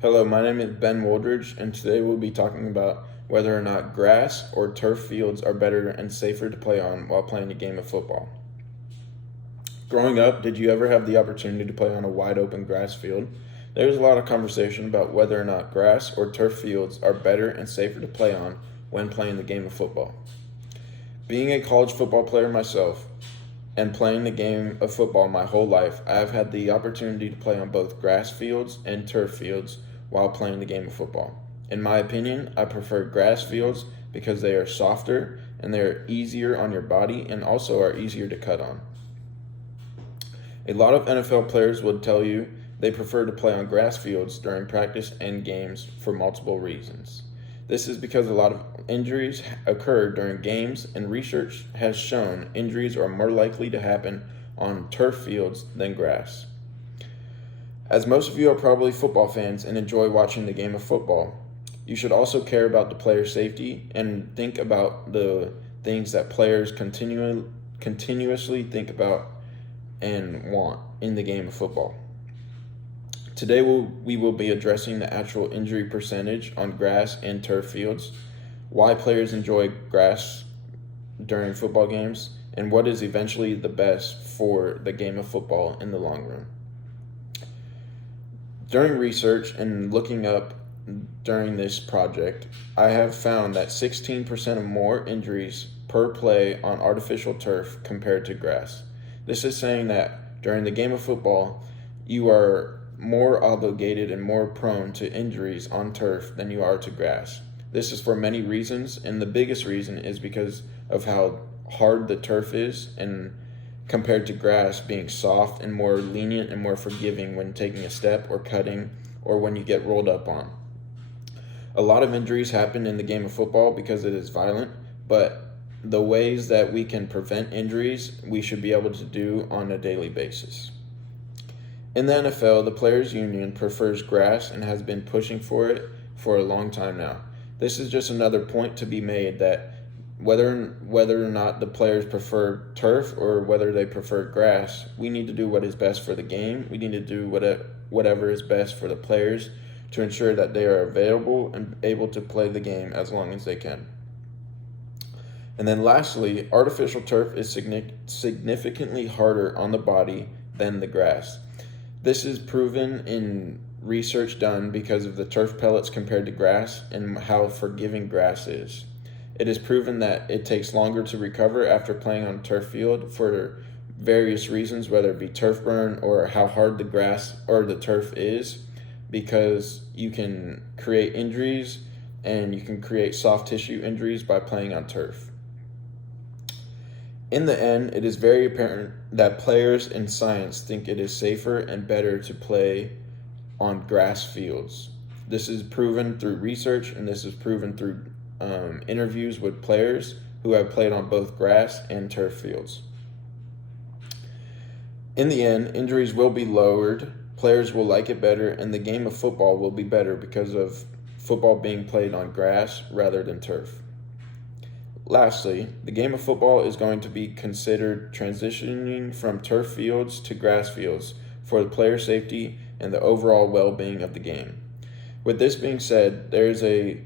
Hello, my name is Ben Woldridge, and today we'll be talking about whether or not grass or turf fields are better and safer to play on while playing a game of football. Growing up, did you ever have the opportunity to play on a wide open grass field? There's a lot of conversation about whether or not grass or turf fields are better and safer to play on when playing the game of football. Being a college football player myself, and playing the game of football my whole life, I have had the opportunity to play on both grass fields and turf fields while playing the game of football. In my opinion, I prefer grass fields because they are softer and they are easier on your body and also are easier to cut on. A lot of NFL players would tell you they prefer to play on grass fields during practice and games for multiple reasons. This is because a lot of injuries occur during games, and research has shown injuries are more likely to happen on turf fields than grass. As most of you are probably football fans and enjoy watching the game of football, you should also care about the player's safety and think about the things that players continuously think about and want in the game of football. Today we will be addressing the actual injury percentage on grass and turf fields, why players enjoy grass during football games, and what is eventually the best for the game of football in the long run. During research and looking up during this project, I have found that 16% of more injuries per play on artificial turf compared to grass. This is saying that during the game of football, you are more obligated and more prone to injuries on turf than you are to grass. This is for many reasons, and the biggest reason is because of how hard the turf is and compared to grass being soft and more lenient and more forgiving when taking a step or cutting or when you get rolled up on. A lot of injuries happen in the game of football because it is violent, but the ways that we can prevent injuries, we should be able to do on a daily basis. In the NFL, the Players Union prefers grass and has been pushing for it for a long time now. This is just another point to be made that whether or not the players prefer turf or whether they prefer grass, we need to do what is best for the game. We need to do whatever is best for the players to ensure that they are available and able to play the game as long as they can. And then lastly, artificial turf is significantly harder on the body than the grass. This is proven in research done because of the turf pellets compared to grass and how forgiving grass is. It is proven that it takes longer to recover after playing on a turf field for various reasons, whether it be turf burn or how hard the grass or the turf is, because you can create injuries and you can create soft tissue injuries by playing on turf. In the end, it is very apparent that players in science think it is safer and better to play on grass fields. This is proven through research, and this is proven through interviews with players who have played on both grass and turf fields. In the end, injuries will be lowered, players will like it better, and the game of football will be better because of football being played on grass rather than turf. Lastly, the game of football is going to be considered transitioning from turf fields to grass fields for the player safety and the overall well-being of the game. With this being said, there's a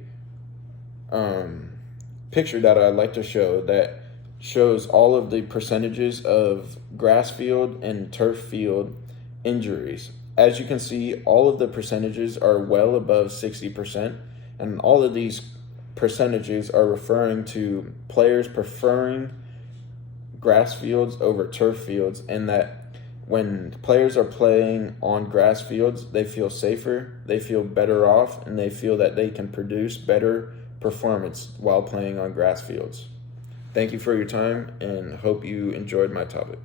picture that I'd like to show that shows all of the percentages of grass field and turf field injuries. As you can see, all of the percentages are well above 60%, and all of these percentages are referring to players preferring grass fields over turf fields, and that when players are playing on grass fields, they feel safer, they feel better off, and they feel that they can produce better performance while playing on grass fields. Thank you for your time and hope you enjoyed my topic.